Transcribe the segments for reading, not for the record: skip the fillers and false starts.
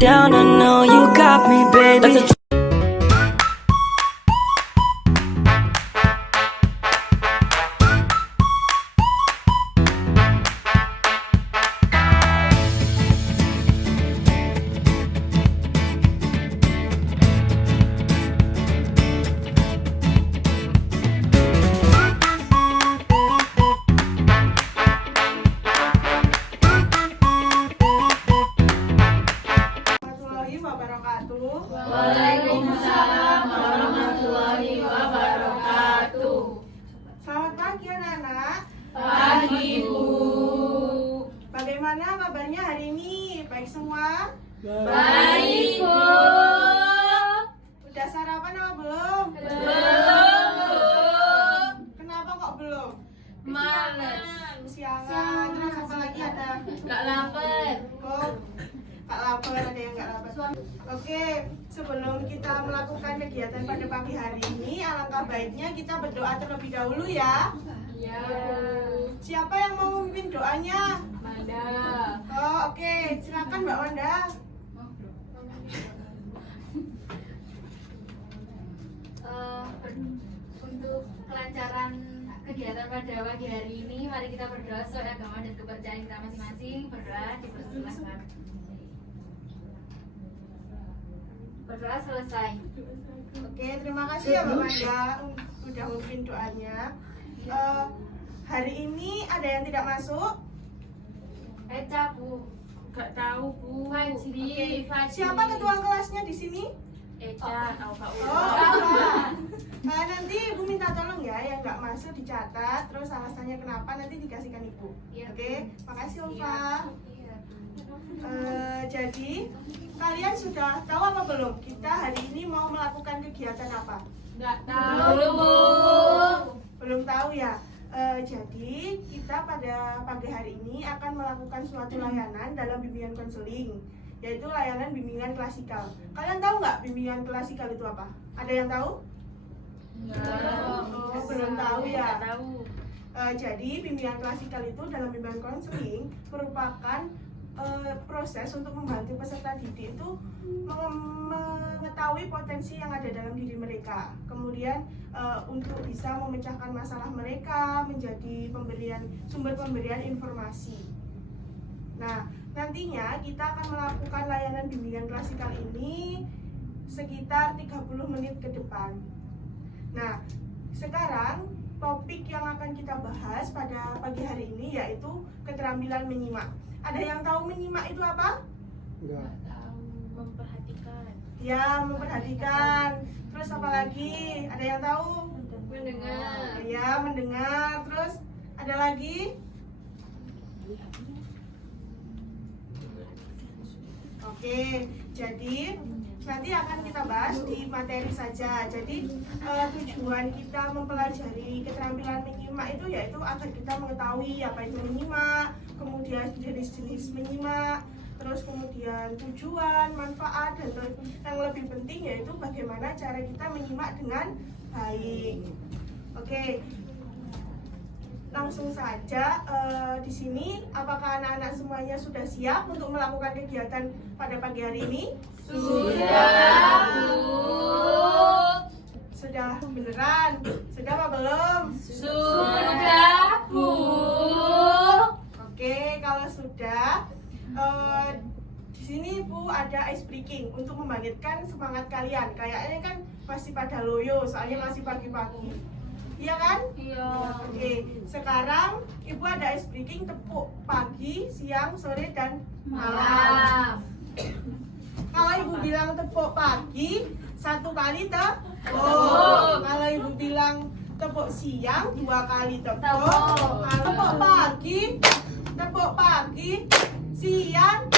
down, I know you got me, baby. Waalaikumsalam warahmatullahi wabarakatuh. Selamat pagi anak-anak. Pagi Bu. Bagaimana kabarnya hari ini? Baik semua? Baik Bu. Udah sarapan apa belum? Belum Bu. Kenapa kok belum? Males. Kesiangan. Terus apa lagi ada? Gak lapar. Oh, gak lapar, ada yang gak lapar. Oke, sebelum kita melakukan kegiatan pada pagi hari ini, alangkah baiknya kita berdoa terlebih dahulu ya. Ya. Siapa yang mau memimpin doanya? Manda. Oh, oke. Silakan Mbak Wanda. Untuk kelancaran kegiatan pada pagi hari ini, mari kita berdoa sesuai agama dan kepercayaan kita masing-masing. Berdoa dipersilahkan. Berdoa selesai. Oke, terima kasih ya Mbak Wanda udah memimpin doanya. Hari ini ada yang tidak masuk? Eca Bu. Gak tahu Bu. Fajri. Siapa ketua kelasnya di sini? Eca, tahu Pak Oh, Pak. Nanti Ibu minta tolong ya, yang nggak masuk dicatat, terus alasannya kenapa nanti dikasihkan Ibu. Iya. Oke, makasih Ulfa. Iya. Jadi kalian sudah tahu apa belum? Kita hari ini mau melakukan kegiatan apa? Gak tahu Bu. Belum tahu ya. Jadi kita pada pagi hari ini akan melakukan suatu layanan dalam bimbingan konseling, yaitu layanan bimbingan klasikal. Kalian tahu nggak bimbingan klasikal itu apa? Ada yang tahu? Oh, belum tahu ya. Gak tahu. Jadi bimbingan klasikal itu dalam bimbingan konseling merupakan proses untuk membantu peserta didik itu mengetahui potensi yang ada dalam diri mereka, kemudian untuk bisa memecahkan masalah mereka menjadi sumber pemberian informasi. Nah, nantinya kita akan melakukan layanan bimbingan klasikal ini sekitar 30 menit ke depan. Nah, sekarang topik yang akan kita bahas pada pagi hari ini yaitu keterampilan menyimak. Ada yang tahu menyimak itu apa? Gak tahu. Memperhatikan. Ya, memperhatikan. Terus apa lagi? Ada yang tahu? Mendengar. Ya, mendengar. Terus ada lagi? Oke, jadi nanti akan kita bahas di materi saja. Jadi tujuan kita mempelajari keterampilan menyimak itu yaitu agar kita mengetahui apa itu menyimak, kemudian jenis-jenis menyimak, terus kemudian tujuan, manfaat, dan yang lebih penting yaitu bagaimana cara kita menyimak dengan baik. Oke, langsung saja di sini. Apakah anak-anak semuanya sudah siap untuk melakukan kegiatan pada pagi hari ini? Sudah Bu. Sudah beneran? Sudah apa belum? Sudah Bu. Oke, kalau sudah, di sini Bu ada ice breaking untuk membangkitkan semangat kalian. Kayaknya kan masih pada loyo, soalnya masih pagi-pagi. Iya kan? Iya. Oke, sekarang Ibu ada ice breaking tepuk pagi, siang, sore, dan malam. Kalau Ibu bilang tepuk pagi, 1 kali tepuk. Kalau Ibu bilang tepuk siang, 2 kali tepuk. Kalau tepuk pagi, siang,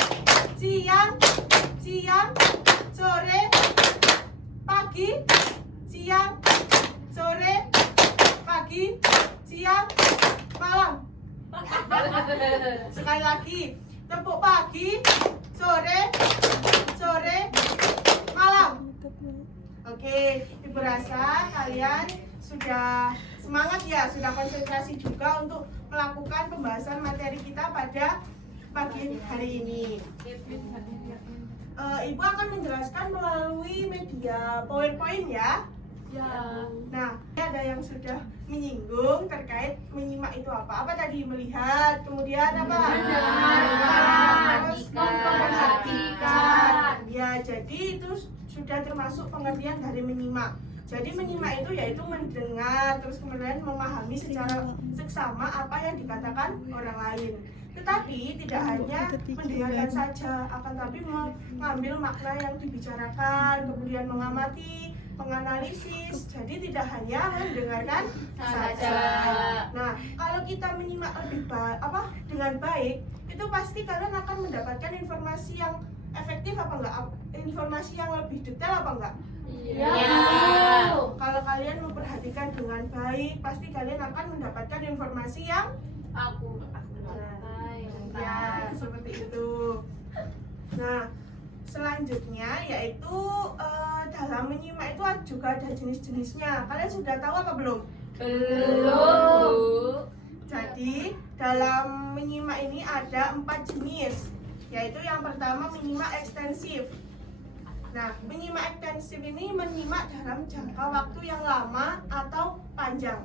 sore, pagi, siang, sore, pagi, siang, malam. Sekali lagi, tepuk pagi, sore, malam. Oke, Ibu rasa kalian sudah semangat ya, sudah konsentrasi juga untuk melakukan pembahasan materi kita pada pagi hari ini. Ibu akan menjelaskan melalui media PowerPoint ya. Ya. Nah, ada yang sudah menyinggung terkait menyimak itu apa? Apa tadi? Melihat, kemudian apa? Terus memperhatikan. Ya, jadi itu sudah termasuk pengertian dari menyimak. Jadi menyimak itu yaitu mendengar, terus kemudian memahami secara seksama apa yang dikatakan orang lain. Tetapi tidak hanya mendengarkan saja, akan tapi mengambil makna yang dibicarakan, kemudian mengamati, menganalisis. Jadi tidak hanya mendengarkan saja. Nah, kalau kita menyimak lebih dengan baik, itu pasti kalian akan mendapatkan informasi yang efektif apa enggak? Informasi yang lebih detail apa enggak? Ya. Kalau kalian memperhatikan dengan baik, pasti kalian akan mendapatkan informasi yang ya, seperti itu. Nah, selanjutnya yaitu dalam menyimak itu juga ada jenis-jenisnya. Kalian sudah tahu apa belum? Belum. Jadi dalam menyimak ini ada 4 jenis, yaitu yang pertama menyimak ekstensif. Nah, menyimak ekstensif ini menyimak dalam jangka waktu yang lama atau panjang.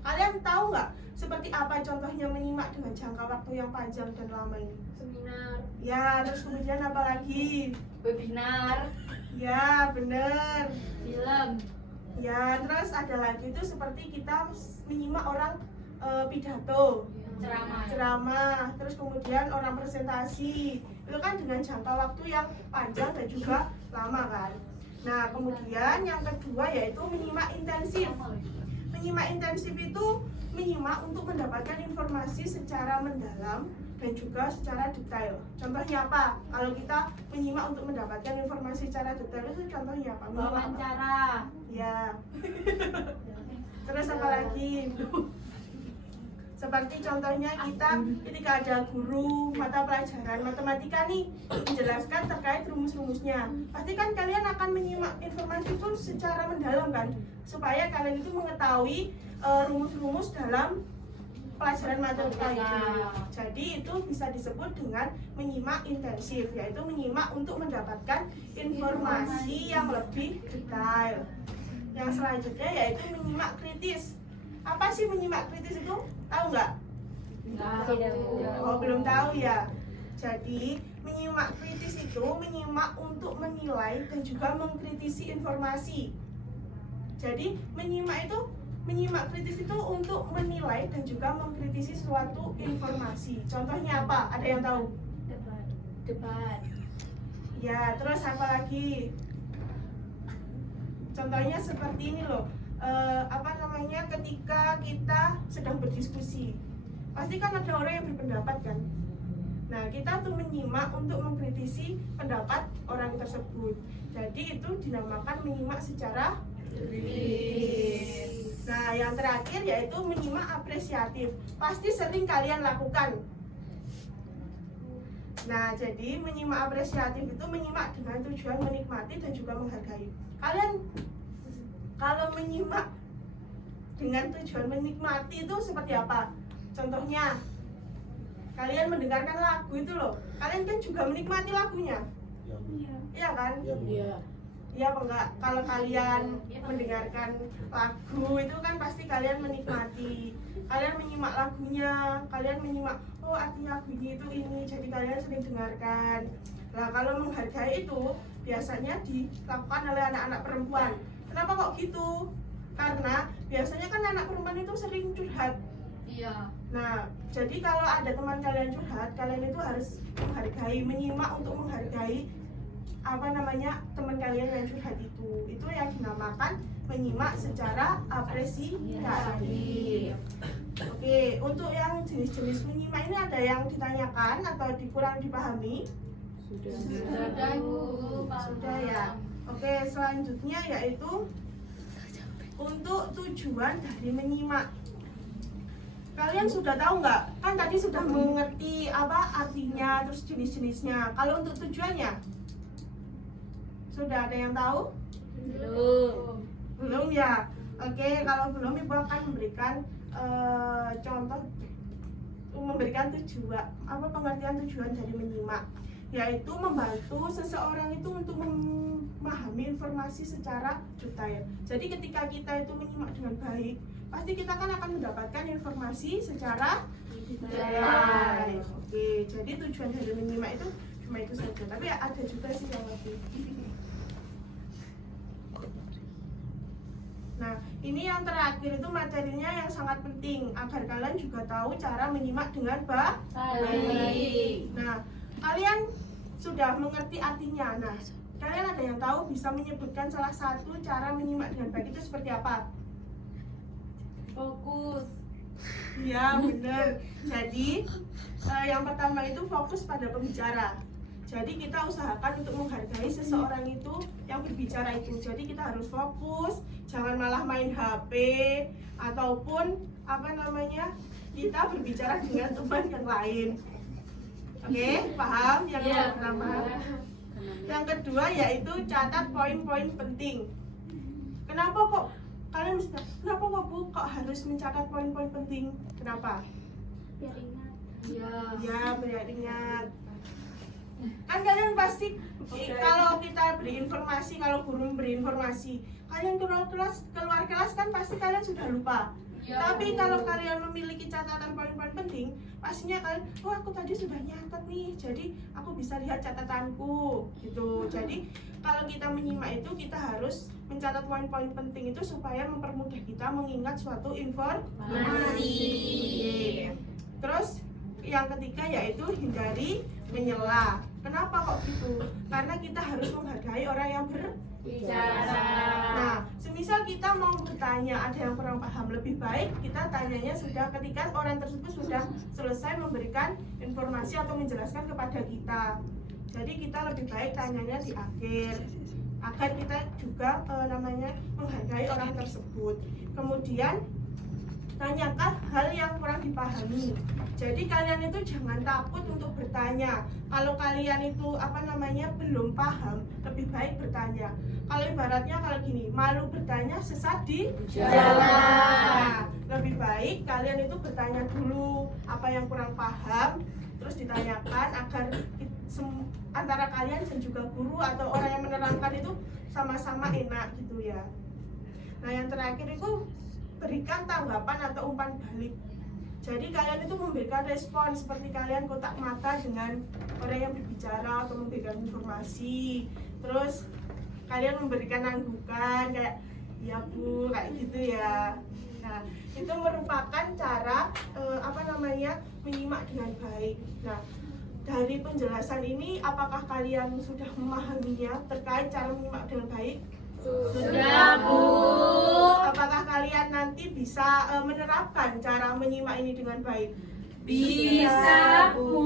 Kalian tahu nggak seperti apa contohnya menyimak dengan jangka waktu yang panjang dan lama ini? Seminar. Ya, terus kemudian apa lagi? Webinar. Ya, bener. Film. Ya, terus ada lagi itu seperti kita menyimak orang pidato, ceramah, terus kemudian orang presentasi. Itu kan dengan jangka waktu yang panjang dan juga lama kan. Nah, kemudian yang kedua yaitu menyimak intensif. Menyimak intensif itu menyimak untuk mendapatkan informasi secara mendalam dan juga secara detail. Contohnya apa? Kalau kita menyimak untuk mendapatkan informasi secara detail itu contohnya apa? Wawancara. Ya. Terus apa lagi? Seperti contohnya kita ketika ada guru mata pelajaran matematika nih menjelaskan terkait rumus-rumusnya. Pasti kan kalian akan menyimak informasi itu secara mendalam kan, supaya kalian itu mengetahui rumus-rumus dalam pelajaran matematika itu. Jadi itu bisa disebut dengan menyimak intensif, yaitu menyimak untuk mendapatkan informasi yang lebih detail. Yang selanjutnya yaitu menyimak kritis. Apa sih menyimak kritis itu? Tahu nggak? Oh, belum tahu ya. Jadi menyimak kritis itu menyimak untuk menilai dan juga mengkritisi informasi. Jadi menyimak kritis itu untuk menilai dan juga mengkritisi suatu informasi. Contohnya apa? Ada yang tahu? Debat. Ya, terus apa lagi? Contohnya seperti ini loh. Ketika kita sedang berdiskusi, pasti kan ada orang yang berpendapat kan. Nah, kita tuh menyimak untuk mengkritisi pendapat orang tersebut. Jadi itu dinamakan menyimak secara kritis. Nah, yang terakhir yaitu menyimak apresiatif. Pasti sering kalian lakukan. Nah, jadi menyimak apresiatif itu menyimak dengan tujuan menikmati dan juga menghargai. Kalian kalau menyimak dengan tujuan menikmati itu seperti apa? Contohnya, kalian mendengarkan lagu itu loh, kalian kan juga menikmati lagunya. Iya kan? Iya. Iya apa enggak? Kalau kalian mendengarkan lagu itu kan pasti kalian menikmati. Kalian menyimak lagunya, kalian menyimak, oh artinya lagunya itu ini, jadi kalian sering dengarkan. Nah, kalau menghargai itu biasanya dilakukan oleh anak-anak perempuan. Kenapa kok gitu? Karena biasanya kan anak perempuan itu sering curhat. Iya. Nah, jadi kalau ada teman kalian curhat, kalian itu harus menghargai, menyimak untuk menghargai teman kalian yang curhat itu. Itu yang dinamakan menyimak secara apresiatif. Oke, untuk yang jenis-jenis menyimak ini ada yang ditanyakan atau kurang dipahami? Sudah, Ibu. Sudah ya. Oke, selanjutnya yaitu untuk tujuan dari menyimak. Kalian sudah tahu nggak? Kan tadi sudah mengerti apa artinya, terus jenis-jenisnya. Kalau untuk tujuannya, sudah ada yang tahu? Belum. Belum ya? Oke, kalau belum Ibu akan memberikan contoh, memberikan tujuan, pengertian tujuan dari menyimak. yaitu membantu seseorang itu untuk memahami informasi secara detail. Jadi ketika kita itu menyimak dengan baik, pasti kita kan akan mendapatkan informasi secara detail. Oke, jadi tujuan dari menyimak itu cuma itu saja, tapi ada juga sih yang lebih. Nah, ini yang terakhir itu materinya yang sangat penting agar kalian juga tahu cara menyimak dengan baik. Nah, kalian sudah mengerti artinya. Nah, kalian ada yang tahu bisa menyebutkan salah satu cara menyimak dengan baik itu seperti apa? Fokus. Iya, benar. Jadi, yang pertama itu fokus pada pembicara. Jadi kita usahakan untuk menghargai seseorang itu yang berbicara itu. Jadi kita harus fokus, jangan malah main HP ataupun kita berbicara dengan teman yang lain. Oke, paham? Yang pertama. Yang kedua yaitu catat poin-poin penting. Kenapa kok Bu kok harus mencatat poin-poin penting? Kenapa? Biar ingat. Ya, biar ingat. Kan kalian pasti kalau kita beri informasi, kalau guru memberi informasi, kalian keluar kelas kan pasti kalian sudah lupa. Tapi kalau kalian memiliki catatan poin-poin penting, pastinya kalian, oh aku tadi sudah nyatat nih, jadi aku bisa lihat catatanku gitu. Jadi kalau kita menyimak itu kita harus mencatat poin-poin penting itu supaya mempermudah kita mengingat suatu informasi. Terus yang ketiga yaitu hindari menyela. Kenapa kok gitu? Karena kita harus menghargai orang yang berbicara. Nah, semisal kita mau bertanya, ada yang kurang paham, lebih baik kita tanyanya sudah ketika orang tersebut sudah selesai memberikan informasi atau menjelaskan kepada kita. Jadi kita lebih baik tanyanya di akhir, agar kita juga menghargai orang tersebut. Kemudian tanyakan hal yang kurang dipahami. Jadi kalian itu jangan takut untuk bertanya. Kalau kalian itu belum paham, lebih baik bertanya. Kalau ibaratnya kalau gini, malu bertanya sesat di jalan. Nah, lebih baik kalian itu bertanya dulu apa yang kurang paham, terus ditanyakan agar antara kalian dan juga guru atau orang yang menerangkan itu sama-sama enak gitu ya. Nah, yang terakhir itu berikan tanggapan atau umpan balik. Jadi kalian itu memberikan respon seperti kalian kontak mata dengan orang yang berbicara atau memberikan informasi. Terus kalian memberikan anggukan kayak ya Bu, kayak gitu ya. Nah, itu merupakan cara menyimak dengan baik. Nah, dari penjelasan ini apakah kalian sudah memahaminya terkait cara menyimak dengan baik? Sudah, Bu. Apakah kalian nanti bisa menerapkan cara menyimak ini dengan baik? Bisa, Bu.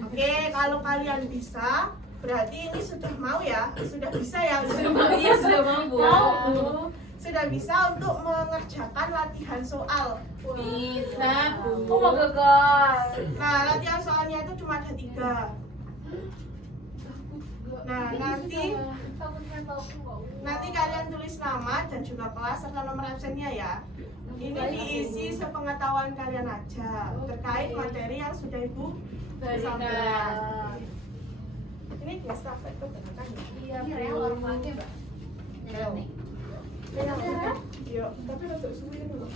Oke, kalau kalian bisa, berarti ini sudah mau ya? Sudah bisa ya? Sudah mau, Bu. Sudah bisa untuk mengerjakan latihan soal. Bisa, Bu. Oh, mau gagal. Nah, latihan soalnya itu cuma ada 3. Nah, nanti kalian tulis nama dan juga kelas serta nomor absennya ya. Ini diisi sepengetahuan kalian aja terkait materi yang sudah Ibu sampaikan. Ini dia stafet tuh kan? Iya, baru pakai, Mbak. Iya, tapi untuk suwi dulu.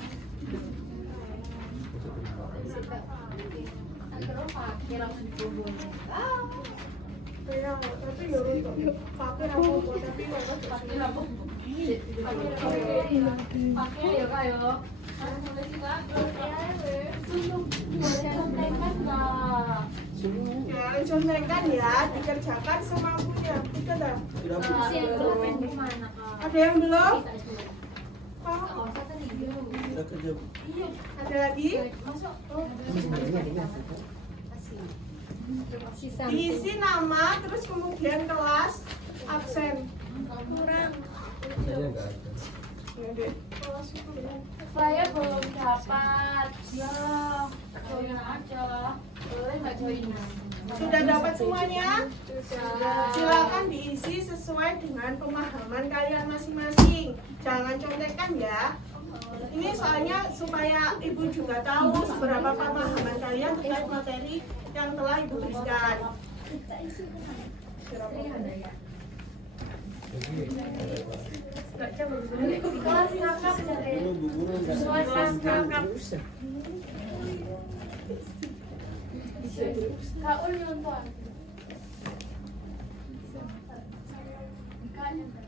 Terus pakai langsung dikumpulin. Iya, tapi ya untuk pakai apa tapi kalau Pakai apa? Pakai ya, Kak ya. Mulai sih, Kak. Contekan, Kak. ya contekan ya, dikerjakan semampunya. Kita dah. Yang belum pendek mana, Kak? Ada yang belum? Oh, saya tadi belum. Iya. Ada lagi? Masuk. Diisi nama, terus kemudian kelas, absen. Kurang. Ya deh. Saya belum dapat. Ya, join aja. Boleh nggak joinan? Sudah dapat semuanya? Sudah. Silakan diisi sesuai dengan pemahaman kalian masing-masing. Jangan contekan ya. Ini soalnya supaya Ibu juga tahu seberapa pemahaman kalian terkait materi yang telah Ibu berikan.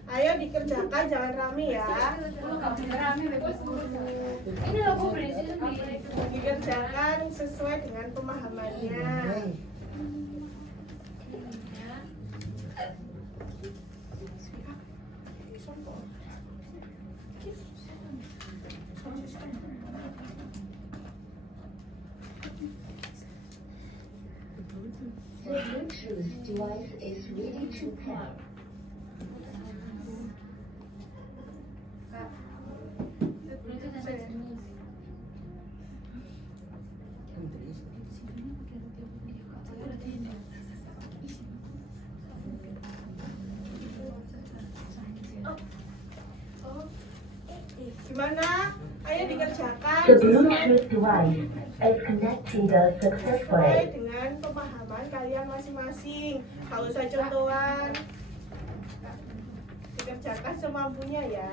Ayo dikerjakan, jangan rame ya. Ini loh gue beli sendiri. Dikerjakan sesuai dengan pemahamannya. The Bluetooth device is ready to pair. Gimana? Ayo dikerjakan The Bluetooth device is connected sesuai successfully. dengan pemahaman kalian masing-masing. Kalau usah contohan. Dikerjakan semampunya ya.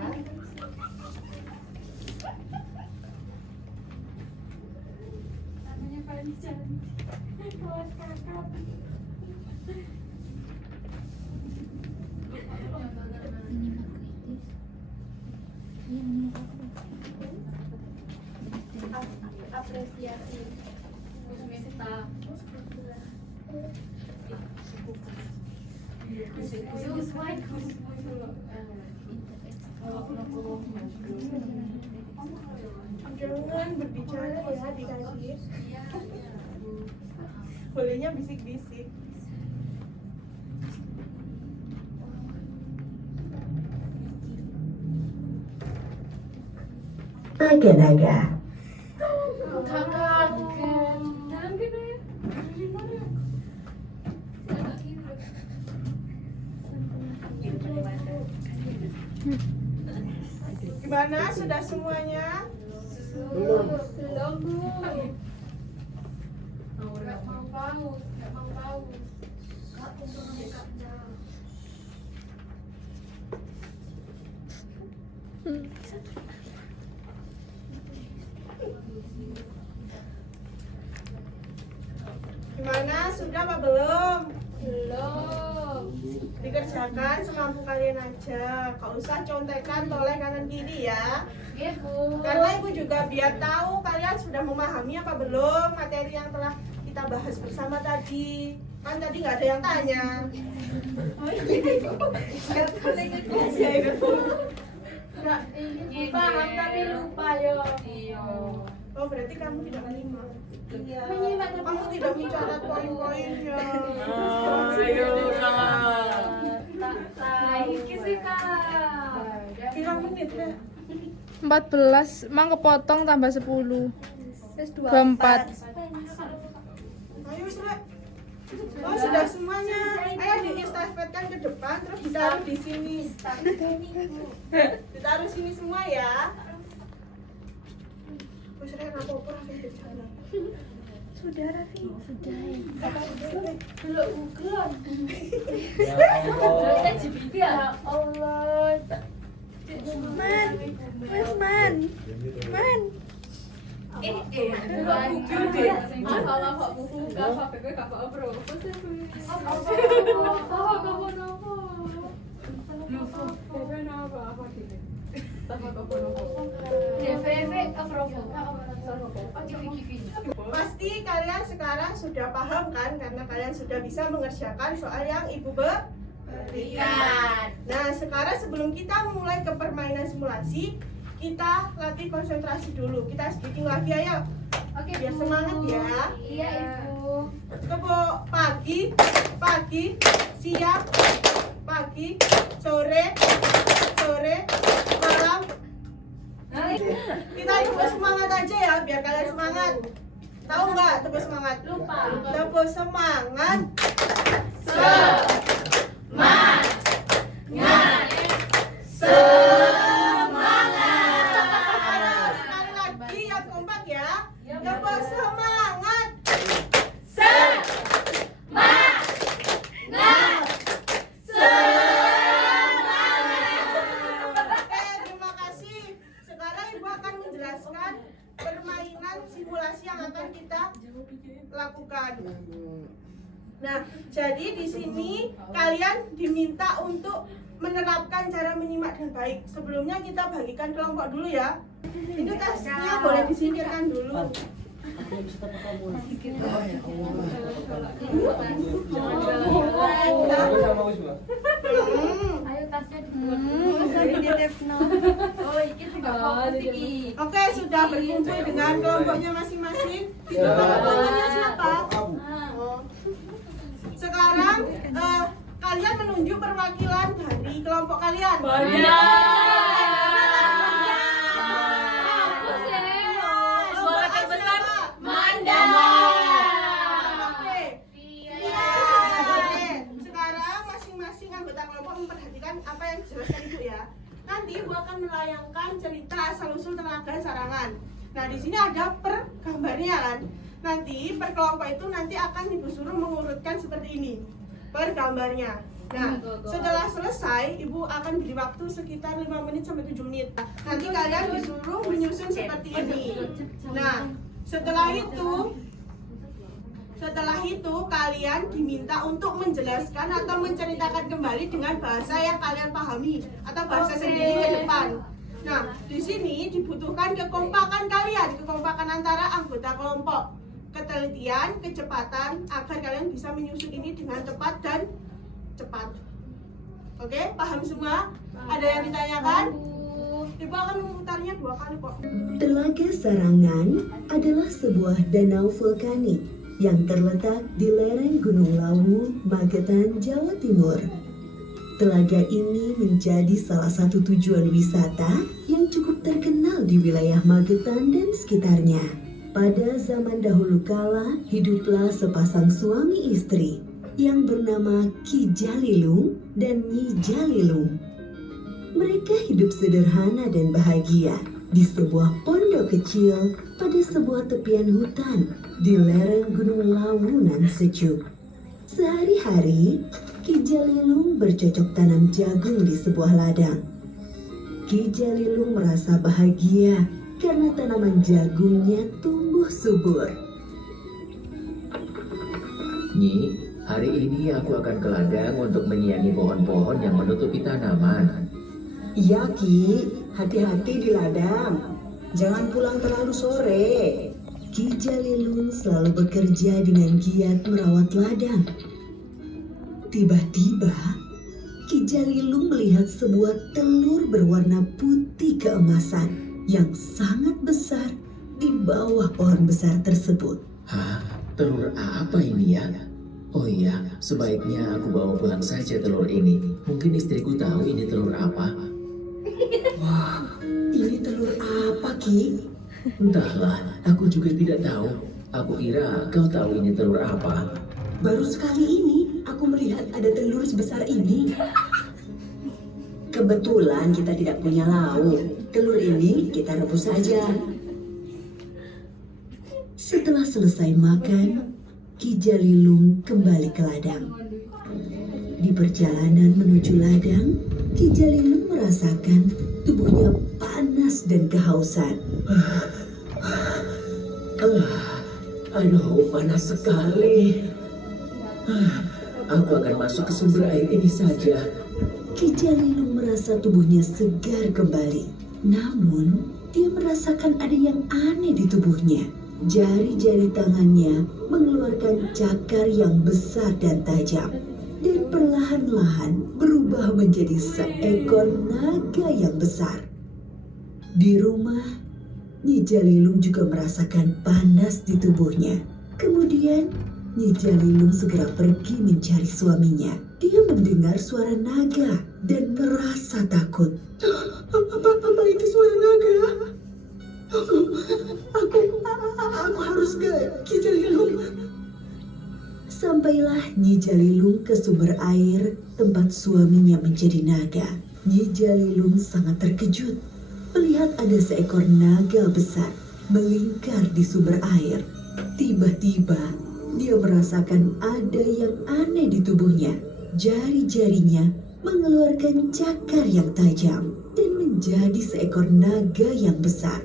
Apresiasi. Jangan berbicara ya dikasih. Bolehnya bisik-bisik. Naga-naga. Gimana? Sudah semuanya? Belum. Nggak mau paus. Gimana? Sudah apa belum? Belum. Dikerjakan semampu kalian aja. Gak usah contekan toleh kanan kiri ya. Iya, Bu. Karena ibu juga biar tahu kalian sudah memahami apa belum materi yang telah kita bahas bersama tadi. Kan tadi nggak ada yang tanya. Nggak, Paham tapi lupa yo. oh berarti kamu tidak menyimak. Menyimak tapi Kamu tidak mencatat poin-poinnya. Ayo kak. Iki sih Kak. Pirang menit ya? 14, mang kepotong tambah 10. 24. Ayo Srek. Oh sudah semuanya. Ayo diestafetkan ke depan terus ditaruh di sini. Ditaruh sini semua ya. Oh Srek apa-apa langsung berjalan. Sudah Raffi. Belum Google. Ya Allah. Ya Allah. Man. Where's Man? Man. Pasti kalian sekarang sudah paham kan karena kalian sudah bisa mengerjakan soal yang ibu berikan. Nah sekarang sebelum kita memulai ke permainan simulasi, kita latih konsentrasi dulu. Kita speaking lagi ayo. Oke, Biar Bu. semangat ya. Iya, Ibu. Coba pagi, siang, pagi, sore, malam. Kita tepuk semangat aja ya, biar kalian semangat. Tahu nggak tepuk semangat? Lupa. Tepuk semangat. Sekali lagi yang kompak ya. Tepuk semangat. Ibu akan menjelaskan permainan simulasi yang akan kita lakukan. Nah, jadi di sini kalian diminta untuk menerapkan cara menyimak dengan baik. Sebelumnya kita bagikan kelompok dulu ya. Ini tesnya boleh disingkirkan dulu. Ayo tasnya dibuat. Oh, iki sing gak fokus iki. Oke, sudah berkumpul dengan kelompoknya masing-masing. Itu kelompoknya siapa? Oh. Sekarang kalian menunjuk perwakilan dari kelompok kalian. Suara terbesar Manda. Oke. Sekarang masing-masing anggota kelompok memperhatikan apa yang dijelaskan Ibu ya. Nanti Ibu akan melayangkan cerita asal-usul tenaga sarangan. Nah, di sini ada per gambarnya kan. Nanti per kelompok itu nanti akan Ibu suruh mengurutkan seperti ini per gambarnya. Nah, setelah selesai Ibu akan beri waktu sekitar 5 menit sampai 7 menit. Nanti kalian disuruh menyusun seperti ini. Nah, setelah itu kalian diminta untuk menjelaskan atau menceritakan kembali dengan bahasa yang kalian pahami atau bahasa sendiri ke depan. Nah, di sini dibutuhkan kekompakan kalian, kekompakan antara anggota kelompok, ketelitian, kecepatan agar kalian bisa menyusun ini dengan tepat dan cepat. Oke, paham semua? Ada yang ditanyakan? Ibu akan memutarnya 2 kali kok. Telaga Sarangan adalah sebuah danau vulkanik yang terletak di lereng Gunung Lawu, Magetan, Jawa Timur. Telaga ini menjadi salah satu tujuan wisata yang cukup terkenal di wilayah Magetan dan sekitarnya. Pada zaman dahulu kala, hiduplah sepasang suami istri yang bernama Ki Jalilung dan Nyi Jalilung. Mereka hidup sederhana dan bahagia di sebuah pondok kecil pada sebuah tepian hutan di lereng Gunung Lawu nan sejuk. Sehari-hari, Ki Jalilung bercocok tanam jagung di sebuah ladang. Ki Jalilung merasa bahagia karena tanaman jagungnya tumbuh subur. Nyi, hari ini aku akan ke ladang untuk menyiangi pohon-pohon yang menutupi tanaman. Iya Ki, hati-hati di ladang. Jangan pulang terlalu sore. Ki Jalilung selalu bekerja dengan giat merawat ladang. Tiba-tiba, Ki Jalilung melihat sebuah telur berwarna putih keemasan yang sangat besar di bawah pohon besar tersebut. Hah? Telur apa ini ya? Oh iya, sebaiknya aku bawa pulang saja telur ini. Mungkin istriku tahu ini telur apa. Wah, ini telur apa Ki? Entahlah, aku juga tidak tahu. Aku kira kau tahu ini telur apa. Baru sekali ini aku melihat ada telur sebesar ini. Kebetulan kita tidak punya lauk. Telur ini kita rebus saja. Setelah selesai makan, Ki Jalilung kembali ke ladang. Di perjalanan menuju ladang, Ki Jalilung merasakan tubuhnya panas dan kehausan. Aduh, panas sekali. Aku akan masuk ke sumber air ini saja. Ki Jalilung merasa tubuhnya segar kembali. Namun, dia merasakan ada yang aneh di tubuhnya. Jari-jari tangannya mengeluarkan cakar yang besar dan tajam. Dan perlahan-lahan berubah menjadi seekor naga yang besar. Di rumah, Nyi Jalilung juga merasakan panas di tubuhnya. Kemudian, Nyi Jalilung segera pergi mencari suaminya. Dia mendengar suara naga dan merasa takut. Apa itu suara naga? Aku harus ke Ki Jalilung. Sampailah Nyi Jalilung ke sumber air tempat suaminya menjadi naga. Nyi Jalilung sangat terkejut melihat ada seekor naga besar melingkar di sumber air. Tiba-tiba dia merasakan ada yang aneh di tubuhnya. Jari-jarinya mengeluarkan cakar yang tajam dan menjadi seekor naga yang besar.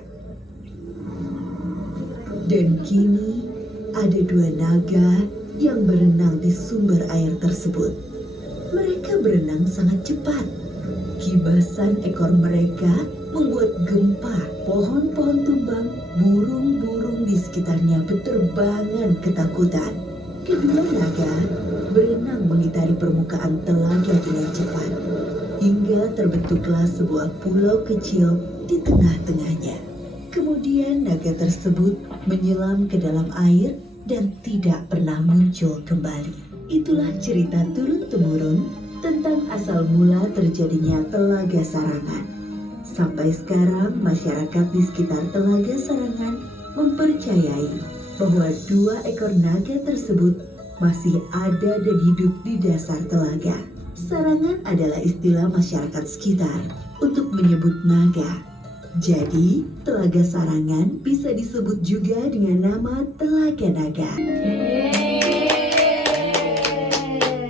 Dan kini ada dua naga yang berenang di sumber air tersebut. Mereka berenang sangat cepat. Kibasan ekor mereka membuat gempa. Pohon-pohon tumbang, burung-burung di sekitarnya berterbangan ketakutan. Kedua naga berenang mengitari permukaan telaga dengan cepat, hingga terbentuklah sebuah pulau kecil di tengah-tengahnya. Kemudian naga tersebut menyelam ke dalam air dan tidak pernah muncul kembali. Itulah cerita turun-temurun tentang asal mula terjadinya Telaga Sarangan. Sampai sekarang masyarakat di sekitar Telaga Sarangan mempercayai bahwa dua ekor naga tersebut masih ada dan hidup di dasar telaga. Sarangan adalah istilah masyarakat sekitar untuk menyebut naga. Jadi, Telaga Sarangan bisa disebut juga dengan nama Telaga Naga.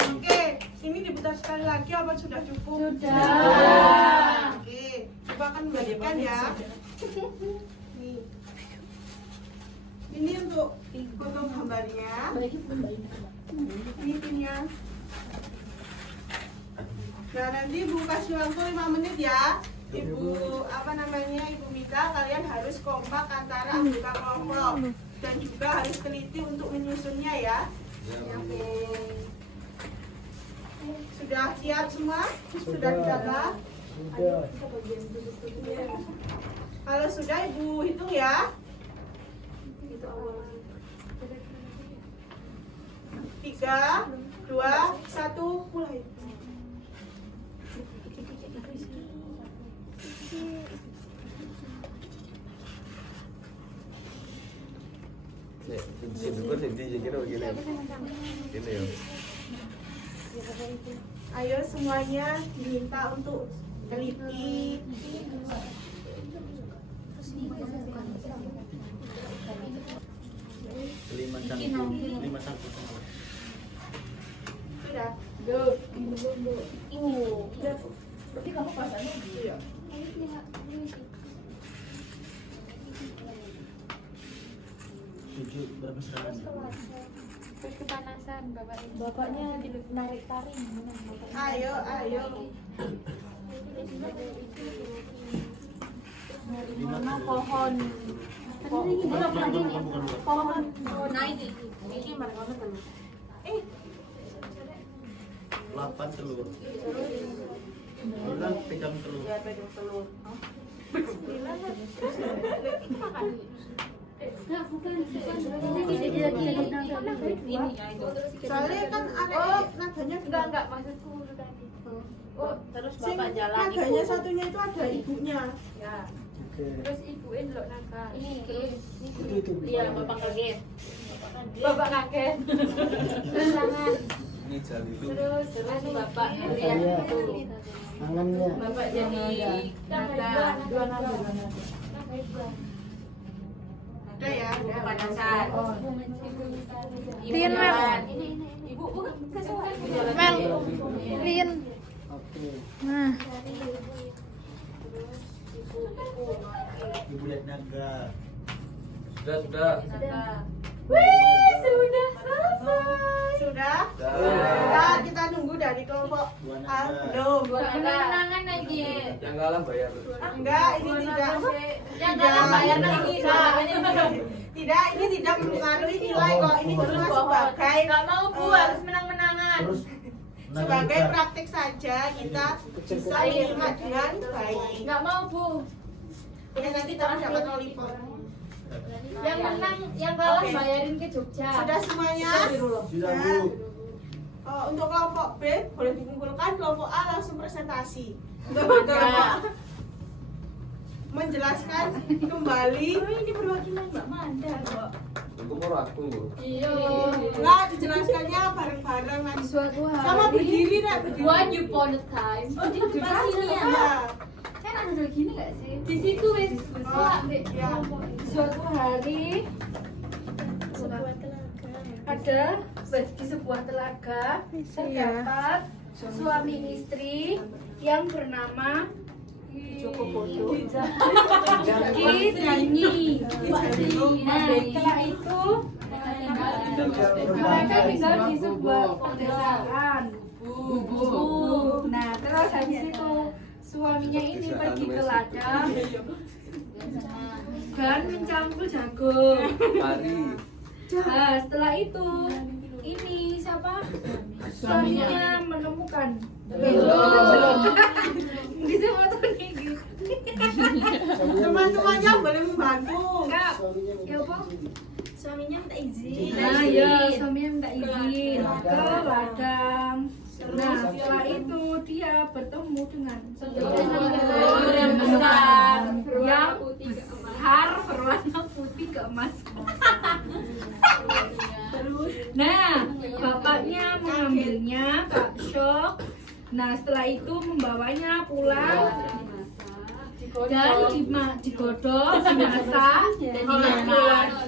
Oke, ini diputar sekali lagi apa sudah cukup? Sudah. Oke, coba akan kembalikan ya. Nih. Ini untuk foto gambarnya. Ini pinnya. Nah, nanti Ibu kasih waktu 5 menit ya. Ibu Ibu Mita, kalian harus kompak antara anggota kelompok dan juga harus teliti untuk menyusunnya ya. Oke. Sudah siap semua? Sudah ditata? Kalau sudah Ibu hitung ya. 3, 2, 1, mulai. Ayo semuanya diminta untuk teliti. Sudah. Berarti kamu pasangnya gitu ya? Kepanasan bapaknya narik taring. Ayo. Mana pohon? Pohon. Nah ini mereka kan. 8 telur. Ulang pegang telur. Ya, pegang telur. Soalnya kan naganya Enggak maksudku tadi. Oh, terus bapak jalan naganya satunya itu ada ibunya. Ya. Oke. Terus ibuin lo naga. Itu. Iya, bapak kaget. Bapak kaget. Terus tangan. Ini jali itu. Terus bapak lihat itu. Tangannya. Bapak jadi naga. Dua naga. Udah ya, udah. Panasan. Lin, Mel. Ibu Mel, Lin. Oke. Nah, Ibu lihat naga. Sudah. Wih, sudah selesai. Sudah? Sudah. Nah, kita nunggu dari kelompok Dua A naga. belum. Menang-menangan lagi. Yang kalah bayar. Enggak, ini tidak. Yang kalah bayar lagi. Tidak, ini tidak mempengaruhi nilai kok. Ini cuma sebagai Gak mau Bu, harus menang-menangan. Terus naga sebagai kita. praktik saja kita bisa menyimak dengan baik. Gak mau Bu. Ini nanti kamu dapat lollipop. Yang menang, yang kalah Oke. bayarin ke Jogja. Sudah semuanya? Sudah, Nah, Bu. untuk kelompok B boleh dikumpulkan, kelompok A langsung presentasi. Untuk kelompok menjelaskan kembali. Ini perwakilan Mbak Manda kok. Umur aku. Iya. Enggak, dijelaskannya bareng-bareng nanti. Suatu hari. Sama berdiri Rek, berdiri. One upon a time. Oh, di depan sini ya. Iya. Kan ada gini nggak sih? Di situ wes. Iya. Suatu hari ada di sebuah telaga terdapat suami istri yang bernama Ki nyanyi. Nah, setelah itu mereka tinggal di sebuah pedesaan. Nah, terus habis itu suaminya ini pergi ke ladang dan mencangkul jagung. Mari. Nah, setelah itu ini siapa? Suaminya menemukan belum. Gitu foto nih. Teman-temannya boleh membantu. Enggak. Ya apa? Suaminya minta izin. Nah, ya suaminya minta izin ke ladang. Nah, setelah itu dia bertemu dengan yang besar, yang besar berwarna putih keemasan. Nah, bapaknya mengambilnya, Kak Syok. Nah, setelah itu membawanya pulang dan digodok, dimasak, dan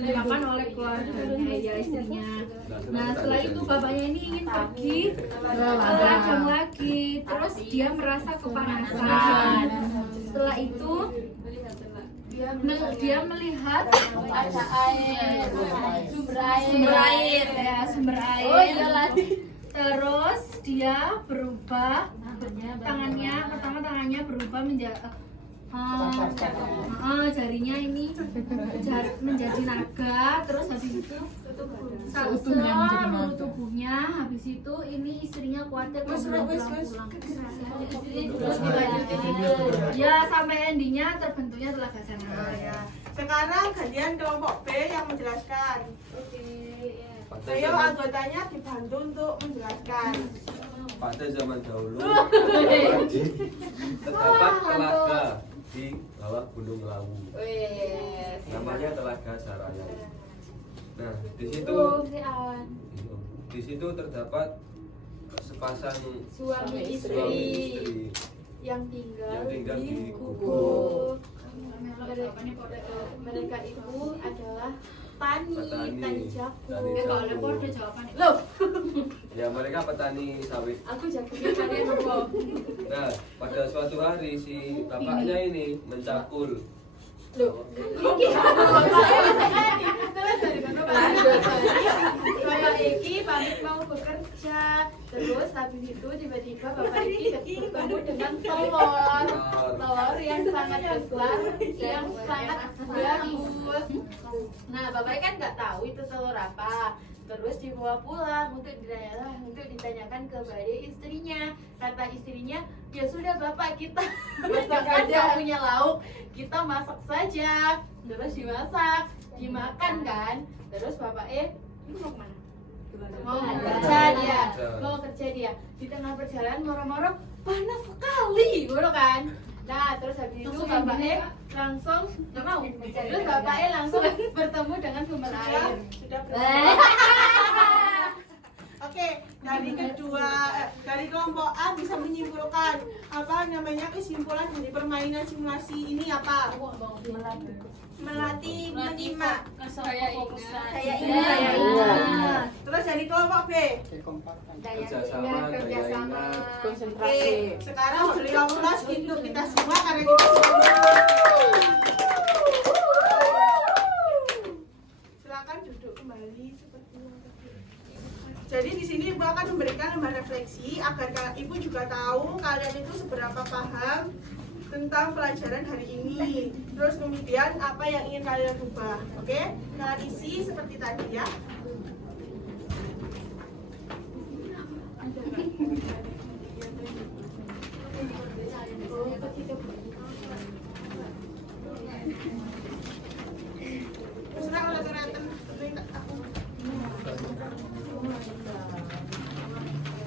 dimakan oleh keluarganya, ya istrinya. Nah, setelah itu bapaknya ini ingin pergi ke ladang lagi, terus dia merasa kepanasan. Setelah itu dia melihat Ada air, sumber air. Terus dia berubah, tangannya berubah menjadi jarinya ini menjadi naga. Terus habis itu seluruh tubuhnya. Habis itu ini istrinya khawatir pulang. Ya, sampai endingnya terbentuknya telaga sana. Ya. Sekarang gantian kelompok B yang menjelaskan. Ayo anggotanya dibantu untuk menjelaskan. Pada zaman dahulu terdapat telaga di bawah Gunung Lawu. Namanya Telaga Saraya. Nah, di situ terdapat sepasang suami istri yang tinggal di gubuk. Mereka itu adalah tani jagung. Kalau lepor dia jawabannya. Ya, mereka petani sawit. Aku jagungnya kalian ngomong. Nah, pada suatu hari si bapaknya ini mencakul. Bapak Eki pamit mau bekerja. Terus habis itu tiba-tiba Bapak Eki bertemu dengan telur yang sangat besar, yang sangat bagus. Nah, Bapak Eki kan nggak tahu itu telur apa. Terus dibawa pulang untuk ditanyakan kepada istrinya. Kata istrinya, ya sudah Bapak, kita nggak punya lauk, kita masak saja. Terus dimasak, dimakan kan. Terus Bapak ini mau kemana? Mau kerja dia. Di tengah perjalanan moro-moro panas sekali, bro kan. Nah, terus habis itu Bapak langsung nggak mau. Terus Bapak langsung bertemu dengan sumber air. Sudah Oke, dari kelompok A bisa menyimpulkan apa namanya kesimpulan dari permainan simulasi ini apa? Melatih menyimak. Saya ingat. Terus dari kelompok B. Kerjasama. Oke, sekarang beliau ulas untuk kita semua karena kita semua. Silakan duduk kembali seperti yang tadi. Jadi di sini Ibu akan memberikan lembar refleksi agar Ibu juga tahu kalian itu seberapa paham tentang pelajaran hari ini. Terus kemudian apa yang ingin kalian ubah. Oke? Kalian isi seperti tadi ya.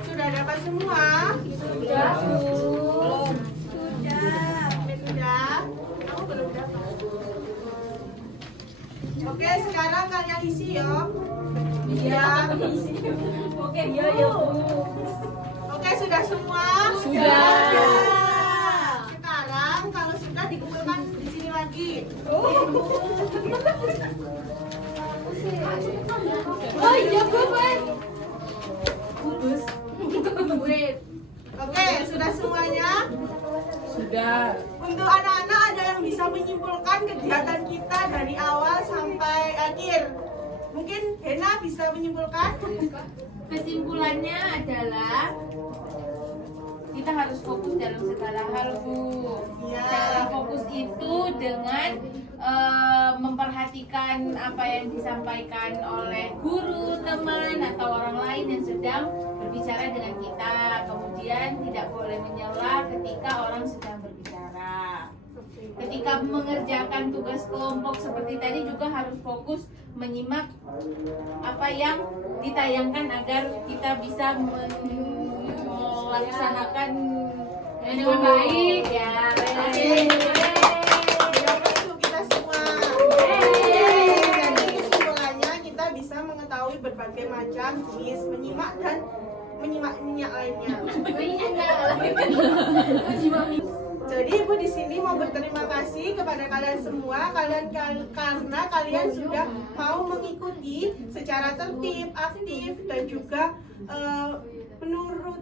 Sudah dapat semua? Sudah. Kamu belum dapat. Oke, sekarang kalian isi ya. Iya. Oke, iya. Oke, sudah semua? Sudah. Sekarang kalau sudah dikumpulkan di sini lagi. Oh iya, Bubus. Oke, sudah semuanya? Sudah. Untuk anak-anak ada yang bisa menyimpulkan kegiatan kita dari awal sampai akhir. Mungkin Hena bisa menyimpulkan? Kesimpulannya adalah kita harus fokus dalam segala hal, Bu. Iya. Cara fokus itu dengan memperhatikan apa yang disampaikan oleh guru, teman, atau orang lain yang sedang berbicara dengan kita. Kemudian tidak boleh menyela ketika orang sedang berbicara. Ketika mengerjakan tugas kelompok seperti tadi juga harus fokus menyimak apa yang ditayangkan agar kita bisa melaksanakan dengan baik. Ya. Untuk kita semua. Jadi kesimpulannya kita bisa mengetahui berbagai macam jenis menyimak dan menyimak lainnya. Jadi Ibu di sini mau berterima kasih kepada kalian semua, karena kalian sudah mau mengikuti secara tertib, aktif, dan juga menurut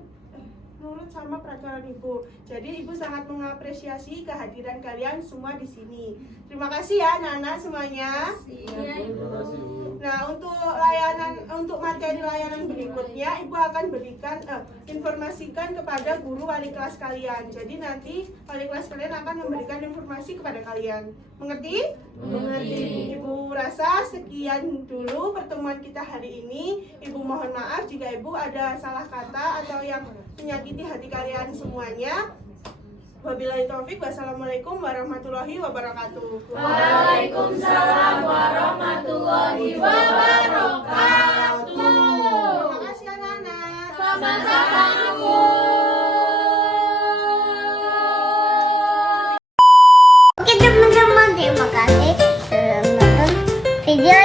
sama peraturan Ibu. Jadi Ibu sangat mengapresiasi kehadiran kalian semua di sini. Terima kasih ya Nana semuanya. Terima kasih, Bu. Nah, untuk materi layanan berikutnya Ibu akan berikan informasikan kepada guru wali kelas kalian. Jadi nanti wali kelas kalian akan memberikan informasi kepada kalian. Mengerti? Mengerti. Ibu rasa sekian dulu pertemuan kita hari ini. Ibu mohon maaf jika Ibu ada salah kata atau yang menyakiti hati kalian semuanya. Wabillahi taufik. Wassalamualaikum warahmatullahi wabarakatuh. Waalaikumsalam warahmatullahi wabarakatuh. Terima kasih anak-anak. Sama-sama, Bu. Oke teman-teman, terima kasih sudah menonton video